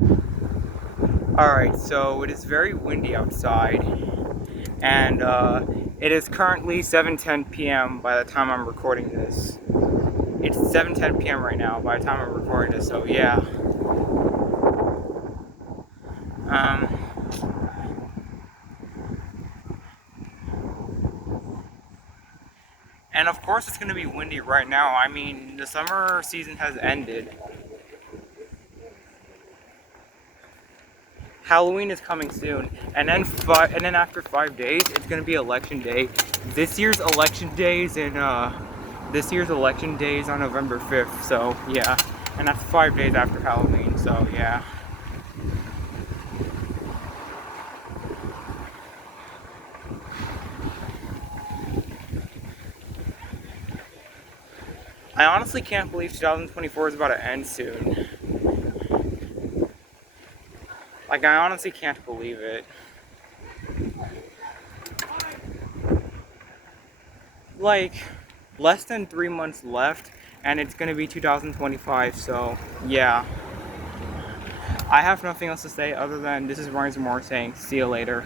Alright, so it is very windy outside, and it is currently 7:10 p.m. by the time I'm recording this. It's 7:10 p.m. right now by the time I'm recording this, so yeah. Um, and of course it's gonna be windy right now. I mean, the summer season has ended. Halloween is coming soon, and then after 5 days, it's gonna be election day. This year's election day is in this year's election day is on November 5th. So yeah, and that's 5 days after Halloween. So yeah. I honestly can't believe 2024 is about to end soon. Like, I honestly can't believe it. Like, less than 3 months left, and it's gonna be 2025. So yeah. I have nothing else to say other than this is Ryan Zamora saying, see you later.